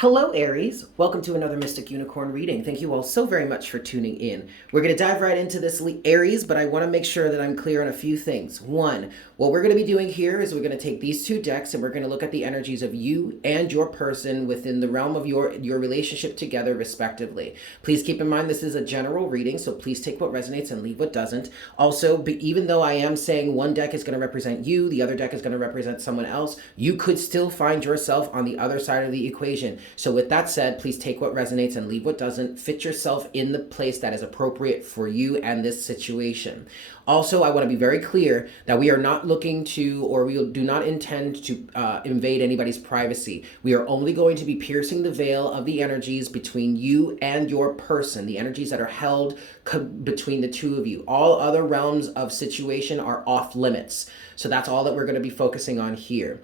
Hello, Aries. Welcome to another Mystic Unicorn reading. Thank you all so very much for tuning in. We're going to dive right into this, Aries, but I want to make sure that I'm clear on a few things. One, what we're going to be doing here is we're going to take these two decks and we're going to look at the energies of you and your person within the realm of your relationship together, respectively. Please keep in mind this is a general reading, so please take what resonates and leave what doesn't. Also, even though I am saying one deck is going to represent you, the other deck is going to represent someone else, you could still find yourself on the other side of the equation. So with that said, please take what resonates and leave what doesn't. Fit yourself in the place that is appropriate for you and this situation. Also, I want to be very clear that we are not looking to, or we do not intend to invade anybody's privacy. We are only going to be piercing the veil of the energies between you and your person, the energies that are held between the two of you. All other realms of situation are off limits. So that's all that we're going to be focusing on here.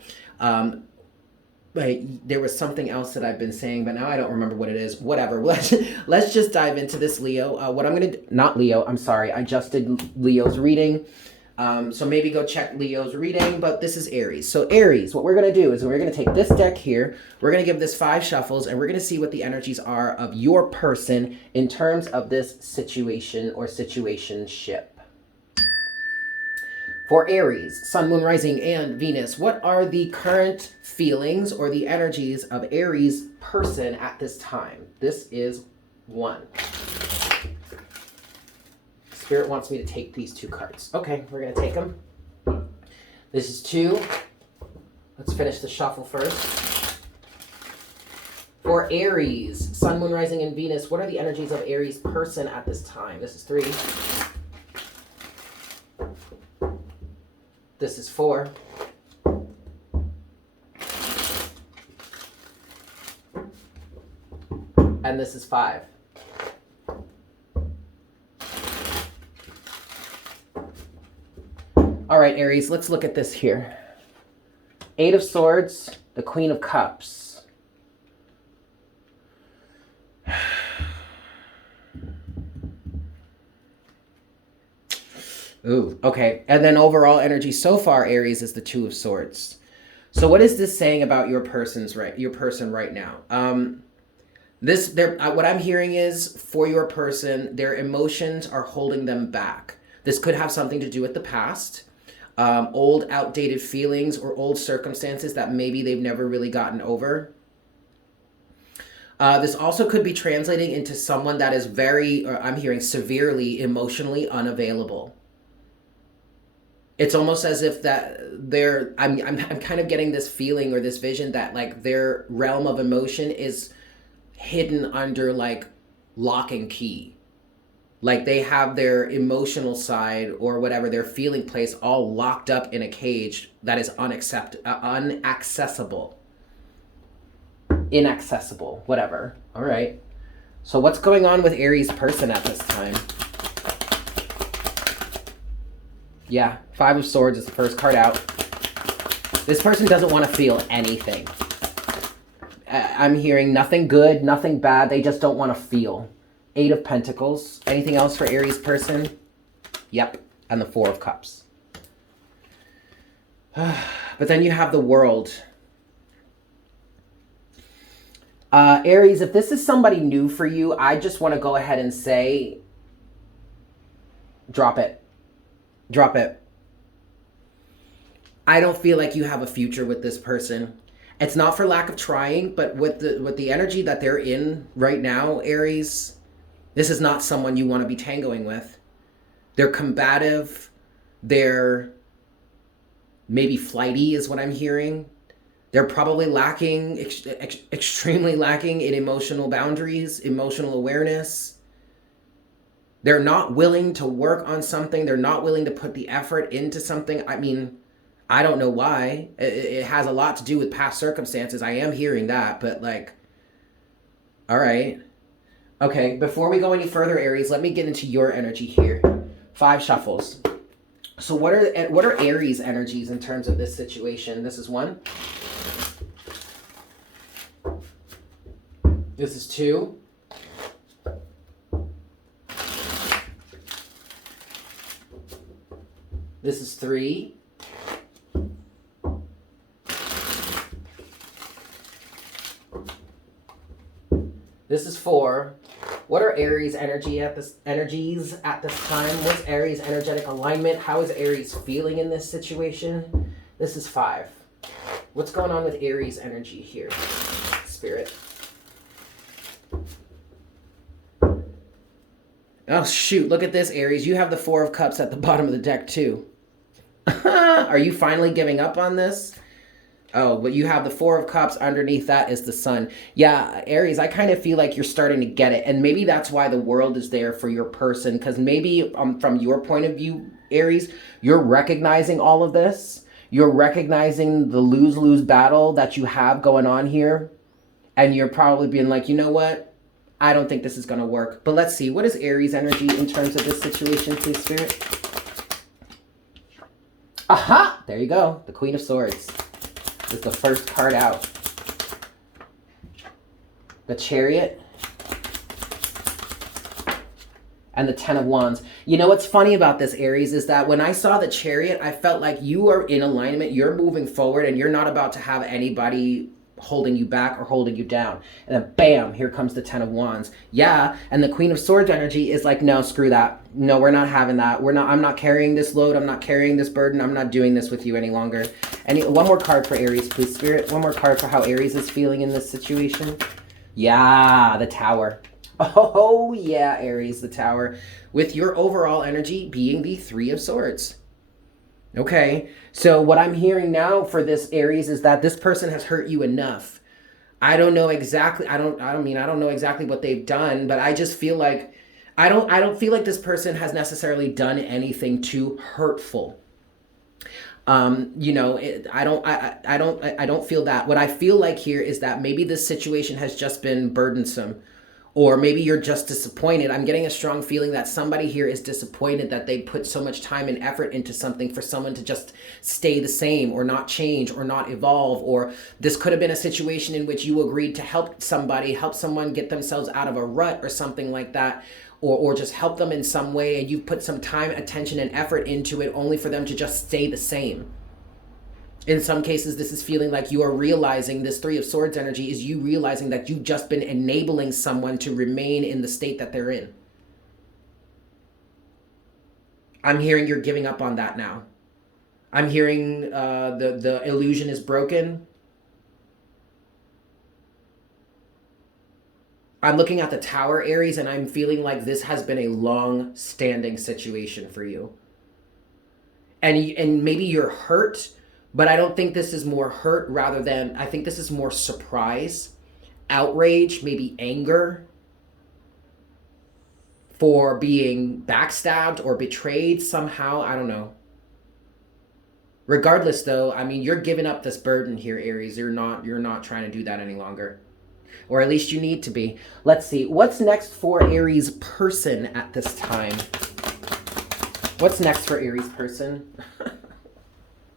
There was something else that I've been saying, but now I don't remember what it is. Whatever. Let's just dive into this, Leo. What I'm going to... Not Leo. I'm sorry. I just did Leo's reading. So maybe go check Leo's reading, but this is Aries. So Aries, what we're going to do is we're going to take this deck here. We're going to give this 5 shuffles, and we're going to see what the energies are of your person in terms of this situation or situationship. For Aries, Sun, Moon, Rising, and Venus, what are the current feelings or the energies of Aries person at this time? This is 1. Spirit wants me to take these 2 cards. Okay, we're going to take them. This is 2. Let's finish the shuffle first. For Aries, Sun, Moon, Rising, and Venus, what are the energies of Aries person at this time? This is 3. This is 4. And this is 5. All right, Aries, let's look at this here. 8 of Swords, the Queen of Cups. Ooh, okay. And then overall energy so far, Aries, is the 2 of Swords. So what is this saying about your person right now? What I'm hearing is for your person, their emotions are holding them back. This could have something to do with the past, old outdated feelings or old circumstances that maybe they've never really gotten over. This also could be translating into someone that is I'm hearing severely emotionally unavailable. It's almost as if that I'm kind of getting this feeling or this vision that like their realm of emotion is hidden under like lock and key. Like they have their emotional side or whatever, their feeling place all locked up in a cage that is unaccessible. Inaccessible, whatever. All right. So what's going on with Aries person at this time? Yeah, 5 of Swords is the first card out. This person doesn't want to feel anything. I'm hearing nothing good, nothing bad. They just don't want to feel. 8 of Pentacles. Anything else for Aries person? Yep, and the 4 of Cups. But then you have the World. Aries, if this is somebody new for you, I just want to go ahead and say, drop it. Drop it. I don't feel like you have a future with this person. It's not for lack of trying, but with the energy that they're in right now, Aries, this is not someone you want to be tangoing with. They're combative. They're maybe flighty is what I'm hearing. They're probably lacking, extremely lacking in emotional boundaries, emotional awareness. They're not willing to work on something. They're not willing to put the effort into something. I mean, I don't know why. It has a lot to do with past circumstances. I am hearing that, but like, all right. Okay, before we go any further, Aries, let me get into your energy here. 5 shuffles. So what are Aries energies in terms of this situation? This is 1. This is 2. This is 3. This is 4. What are Aries energies at this time? What's Aries energetic alignment? How is Aries feeling in this situation? This is 5. What's going on with Aries energy here, Spirit? Oh, shoot. Look at this, Aries. You have the 4 of Cups at the bottom of the deck, too. Are you finally giving up on this? Oh, but you have the 4 of Cups. Underneath that is the Sun. Yeah, Aries, I kind of feel like you're starting to get it. And maybe that's why the world is there for your person. Because maybe from your point of view, Aries, you're recognizing all of this. You're recognizing the lose-lose battle that you have going on here. And you're probably being like, you know what? I don't think this is going to work. But let's see. What is Aries energy in terms of this situation, please, Spirit? Aha! There you go. The Queen of Swords is the first card out. The Chariot. And the 10 of Wands. You know what's funny about this, Aries, is that when I saw the Chariot, I felt like you are in alignment. You're moving forward and you're not about to have anybody holding you back or holding you down. And then bam, here comes the 10 of Wands. Yeah, and the Queen of Swords energy is like, no, screw that. No, we're not having that. I'm not carrying this load. I'm not carrying this burden. I'm not doing this with you any longer. One more card for Aries, please, Spirit. One more card for how Aries is feeling in this situation. Yeah, the Tower. Oh, yeah, Aries, the Tower. With your overall energy being the 3 of Swords. Okay, so what I'm hearing now for this, Aries, is that this person has hurt you enough. I don't know exactly, I don't know exactly what they've done, but I just feel like, I don't feel like this person has necessarily done anything too hurtful. You know, I don't feel that. What I feel like here is that maybe this situation has just been burdensome. Or maybe you're just disappointed. I'm getting a strong feeling that somebody here is disappointed that they put so much time and effort into something for someone to just stay the same or not change or not evolve. Or this could have been a situation in which you agreed to help someone get themselves out of a rut or something like that. Or just help them in some way, and you've put some time, attention, and effort into it only for them to just stay the same. In some cases, this is feeling like you are realizing, this 3 of Swords energy is you realizing that you've just been enabling someone to remain in the state that they're in. I'm hearing you're giving up on that now. I'm hearing the illusion is broken. I'm looking at the Tower, Aries, and I'm feeling like this has been a long-standing situation for you. And maybe you're hurt, but I don't think this is more hurt rather than, I think this is more surprise, outrage, maybe anger for being backstabbed or betrayed somehow. I don't know. Regardless, though, I mean, you're giving up this burden here, Aries. You're not trying to do that any longer. Or at least you need to be. Let's see. What's next for Aries person at this time? What's next for Aries person?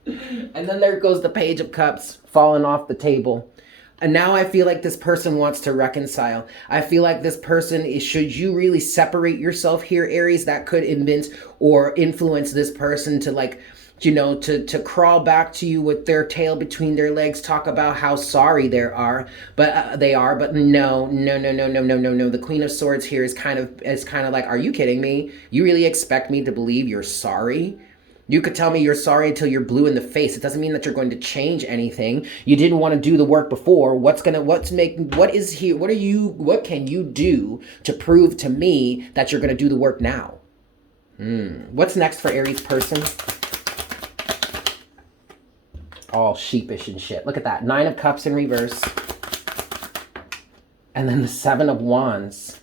And then there goes the Page of Cups falling off the table. And now I feel like this person wants to reconcile. I feel like this person is, should you really separate yourself here, Aries, that could convince or influence this person to, like, you know, to crawl back to you with their tail between their legs, talk about how sorry they are, but no. The Queen of Swords here is kind of like, are you kidding me? You really expect me to believe you're sorry? You could tell me you're sorry until you're blue in the face. It doesn't mean that you're going to change anything. You didn't want to do the work before. What can you do to prove to me that you're going to do the work now? What's next for Aries person? All sheepish and shit. Look at that. 9 of Cups in reverse. And then the 7 of Wands.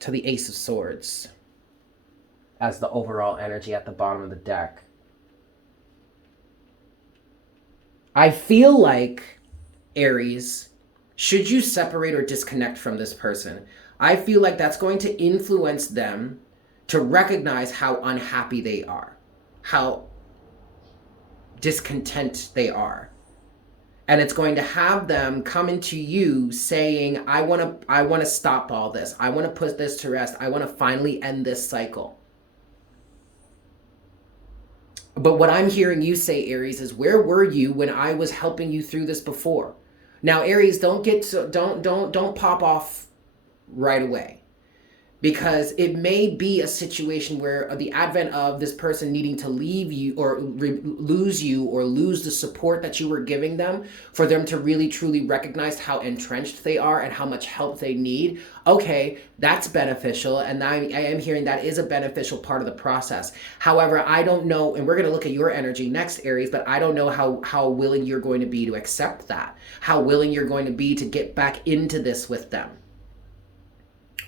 To the Ace of Swords as the overall energy at the bottom of the deck. I feel like, Aries, should you separate or disconnect from this person, I feel like that's going to influence them to recognize how unhappy they are, how discontent they are. And it's going to have them come into you saying, I want to stop all this. I want to put this to rest. I want to finally end this cycle. But what I'm hearing you say, Aries, is where were you when I was helping you through this before? Now, Aries, don't pop off right away, because it may be a situation where the advent of this person needing to leave you or lose you or lose the support that you were giving them, for them to really truly recognize how entrenched they are and how much help they need. Okay, that's beneficial, and I am hearing that is a beneficial part of the process. However, I don't know, and we're going to look at your energy next, Aries, but I don't know how willing you're going to be to accept that, how willing you're going to be to get back into this with them.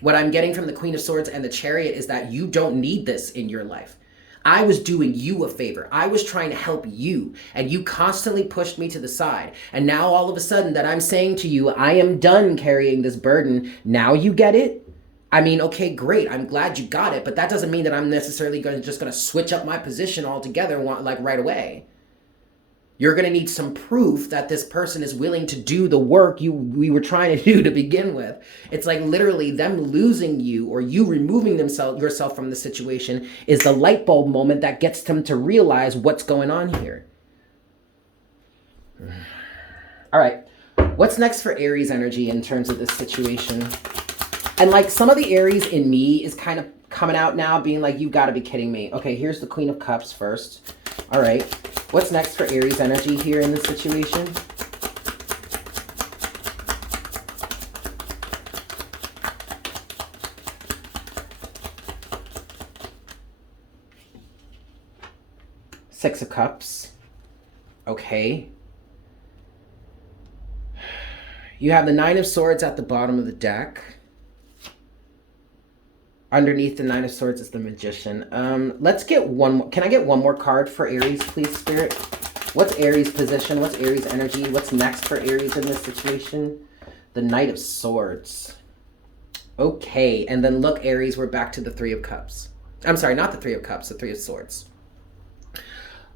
What I'm getting from the Queen of Swords and the Chariot is that you don't need this in your life. I was doing you a favor. I was trying to help you, and you constantly pushed me to the side. And now all of a sudden that I'm saying to you, I am done carrying this burden. Now you get it? I mean, okay, great. I'm glad you got it, but that doesn't mean that I'm necessarily just going to switch up my position altogether like right away. You're going to need some proof that this person is willing to do the work we were trying to do to begin with. It's like literally them losing you or you removing yourself from the situation is the light bulb moment that gets them to realize what's going on here. All right. What's next for Aries energy in terms of this situation? And like some of the Aries in me is kind of coming out now being like, you got to be kidding me. Okay, here's the Queen of Cups first. All right. What's next for Aries energy here in this situation? Six of Cups. Okay. You have the Nine of Swords at the bottom of the deck. Underneath the Nine of Swords is the Magician. Let's get one more. Can I get one more card for Aries, please, Spirit? What's Aries' position? What's Aries' energy? What's next for Aries in this situation? The Knight of Swords. Okay, and then look, Aries, we're back to the Three of Cups. I'm sorry, not the Three of Cups, the Three of Swords.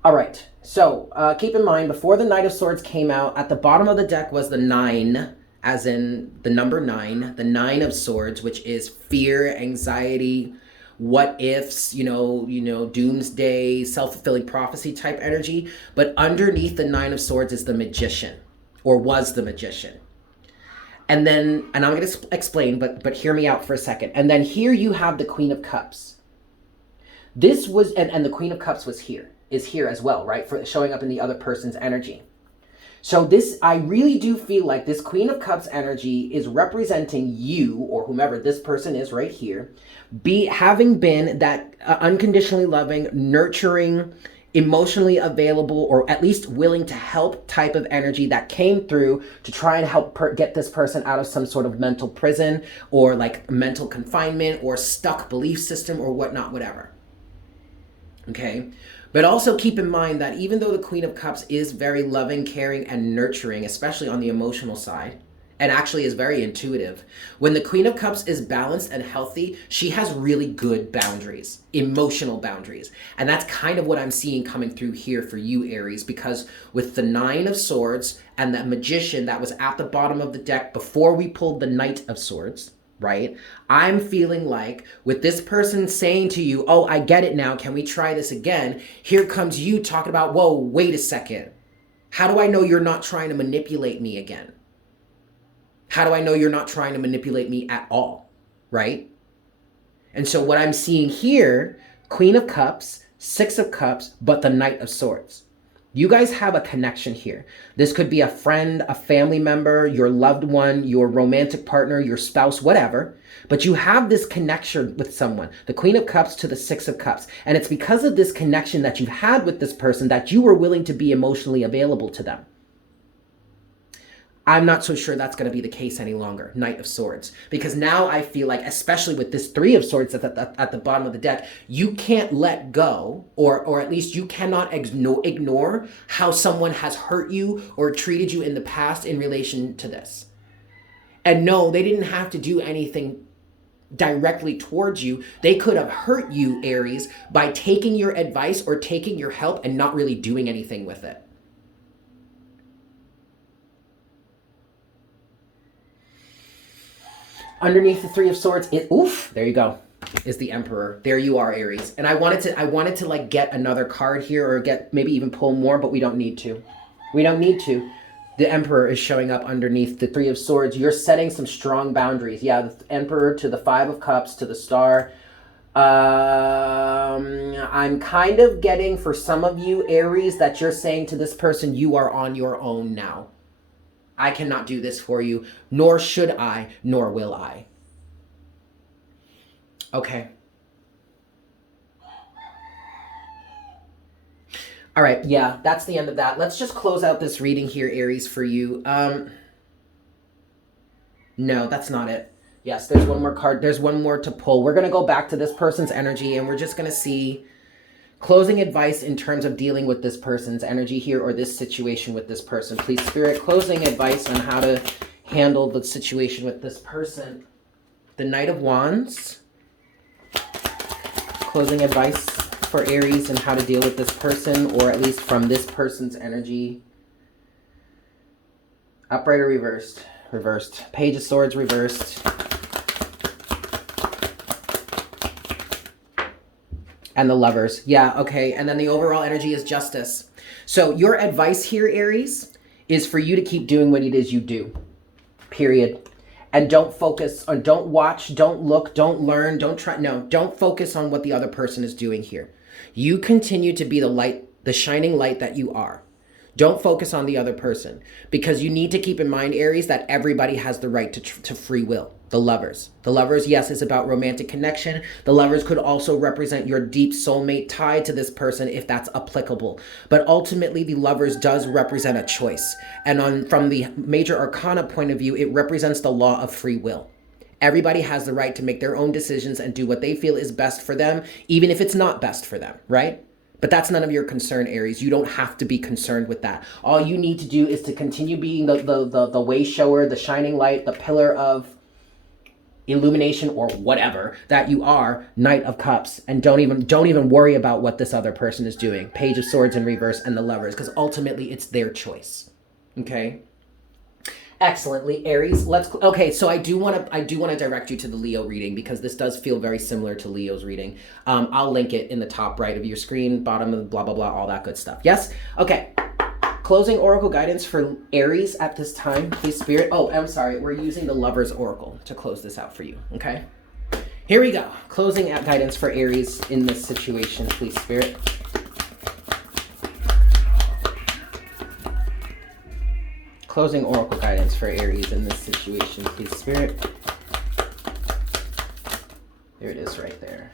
All right, so keep in mind, before the Knight of Swords came out, at the bottom of the deck was the Nine, as in the number 9, the Nine of Swords, which is fear, anxiety, what ifs, doomsday, self-fulfilling prophecy type energy. But underneath the Nine of Swords is the Magician, or was the Magician. And then, and I'm going to explain, but hear me out for a second. And then here you have the Queen of Cups. This was, and the Queen of Cups is here as well, right? For showing up in the other person's energy. So this, I really do feel like this Queen of Cups energy is representing you, or whomever this person is right here, having been that unconditionally loving, nurturing, emotionally available, or at least willing to help type of energy that came through to try and help get this person out of some sort of mental prison or like mental confinement or stuck belief system or whatnot, whatever. Okay. But also keep in mind that even though the Queen of Cups is very loving, caring, and nurturing, especially on the emotional side, and actually is very intuitive, when the Queen of Cups is balanced and healthy, she has really good boundaries, emotional boundaries. And that's kind of what I'm seeing coming through here for you, Aries, because with the Nine of Swords and that Magician that was at the bottom of the deck before we pulled the Knight of Swords, right? I'm feeling like with this person saying to you, oh, I get it now. Can we try this again? Here comes you talking about, whoa, wait a second. How do I know you're not trying to manipulate me again? How do I know you're not trying to manipulate me at all? Right? And so what I'm seeing here, Queen of Cups, Six of Cups, but the Knight of Swords. You guys have a connection here. This could be a friend, a family member, your loved one, your romantic partner, your spouse, whatever. But you have this connection with someone, the Queen of Cups to the Six of Cups. And it's because of this connection that you've had with this person that you were willing to be emotionally available to them. I'm not so sure that's going to be the case any longer, Knight of Swords. Because now I feel like, especially with this Three of Swords at the bottom of the deck, you can't let go, or at least you cannot ignore how someone has hurt you or treated you in the past in relation to this. And no, they didn't have to do anything directly towards you. They could have hurt you, Aries, by taking your advice or taking your help and not really doing anything with it. Underneath the Three of Swords, oof, there you go. is the Emperor. There you are, Aries. And I wanted to like get another card here, or get maybe even pull more, but we don't need to. We don't need to. The Emperor is showing up underneath the Three of Swords. You're setting some strong boundaries. Yeah, the Emperor to the Five of Cups to the Star. I'm kind of getting, for some of you, Aries, that you're saying to this person, you are on your own now. I cannot do this for you, nor should I, nor will I. Okay. All right, yeah, that's the end of that. Let's just close out this reading here, Aries, for you. No, that's not it. Yes, there's one more card. There's one more to pull. We're going to go back to this person's energy, and we're just going to see closing advice in terms of dealing with this person's energy here, or this situation with this person. Please, Spirit, closing advice on how to handle the situation with this person. The Knight of Wands. Closing advice for Aries and how to deal with this person, or at least from this person's energy. Upright or reversed? Reversed. Page of Swords reversed. And the Lovers. Yeah, okay. And then the overall energy is Justice. So your advice here, Aries, is for you to keep doing what it is you do. Period. And don't focus on, don't watch, don't look, don't learn, don't try. No, don't focus on what the other person is doing here. You continue to be the light, the shining light that you are. Don't focus on the other person, because you need to keep in mind, Aries, that everybody has the right to free will. The Lovers. The Lovers, yes, is about romantic connection. The Lovers could also represent your deep soulmate tie to this person if that's applicable. But ultimately, the Lovers does represent a choice. And from the major arcana point of view, it represents the law of free will. Everybody has the right to make their own decisions and do what they feel is best for them, even if it's not best for them, right? But that's none of your concern, Aries. You don't have to be concerned with that. All you need to do is to continue being the way shower, the shining light, the pillar of illumination, or whatever that you are, Knight of Cups, and don't even worry about what this other person is doing. Page of Swords in reverse and the Lovers, because ultimately it's their choice. Okay. Excellently, Aries. Okay, so I do want to direct you to the Leo reading, because this does feel very similar to Leo's reading. I'll link it in the top right of your screen, bottom of blah blah blah, all that good stuff. Yes. Okay. Closing oracle guidance for Aries at this time, please, Spirit. Oh, I'm sorry. We're using the Lover's Oracle to close this out for you. Okay. Here we go. Closing guidance for Aries in this situation, please, Spirit. Closing oracle guidance for Aries in this situation, please, Spirit. There it is right there.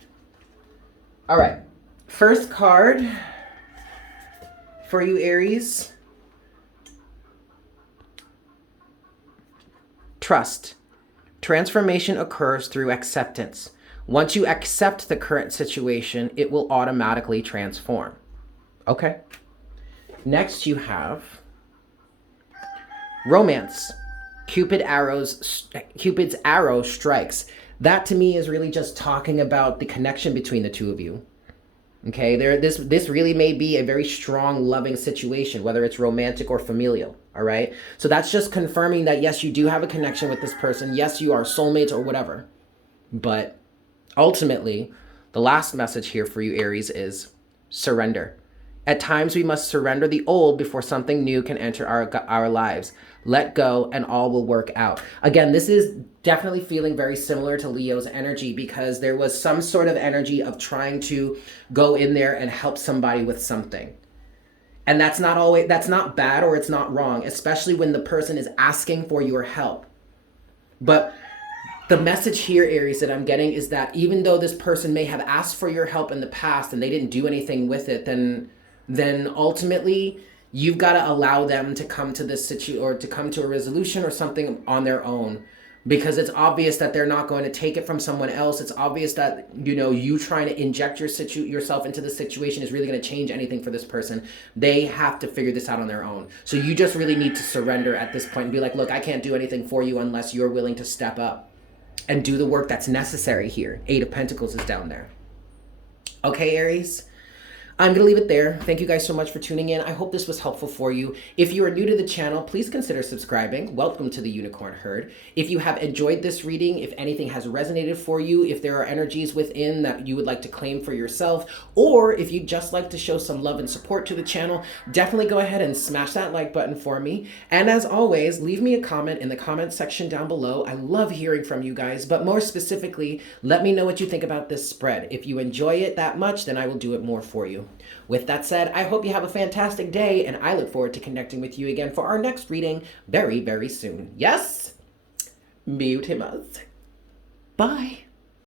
All right. First card for you, Aries. Trust. Transformation occurs through acceptance. Once you accept the current situation, it will automatically transform. Okay. Next, you have Romance. Cupid's arrow strikes. That to me is really just talking about the connection between the two of you. Okay, this really may be a very strong, loving situation, whether it's romantic or familial. All right, so that's just confirming that yes, you do have a connection with this person. Yes, you are soulmates or whatever. But ultimately, the last message here for you, Aries, is surrender. At times, we must surrender the old before something new can enter our lives. Let go and all will work out. Again, this is definitely feeling very similar to Leo's energy, because there was some sort of energy of trying to go in there and help somebody with something. And that's not bad, or it's not wrong, especially when the person is asking for your help. But the message here, Aries, that I'm getting is that even though this person may have asked for your help in the past and they didn't do anything with it, then ultimately you've got to allow them to come to this situation, or to come to a resolution or something on their own, because it's obvious that they're not going to take it from someone else. It's obvious that, you trying to inject yourself into the situation is really going to change anything for this person. They have to figure this out on their own. So you just really need to surrender at this point and be like, look, I can't do anything for you unless you're willing to step up and do the work that's necessary here. 8 of Pentacles is down there. Okay, Aries? I'm going to leave it there. Thank you guys so much for tuning in. I hope this was helpful for you. If you are new to the channel, please consider subscribing. Welcome to the Unicorn Herd. If you have enjoyed this reading, if anything has resonated for you, if there are energies within that you would like to claim for yourself, or if you'd just like to show some love and support to the channel, definitely go ahead and smash that like button for me. And as always, leave me a comment in the comment section down below. I love hearing from you guys, but more specifically, let me know what you think about this spread. If you enjoy it that much, then I will do it more for you. With that said, I hope you have a fantastic day, and I look forward to connecting with you again for our next reading very, very soon. Yes? Beautimus. Bye.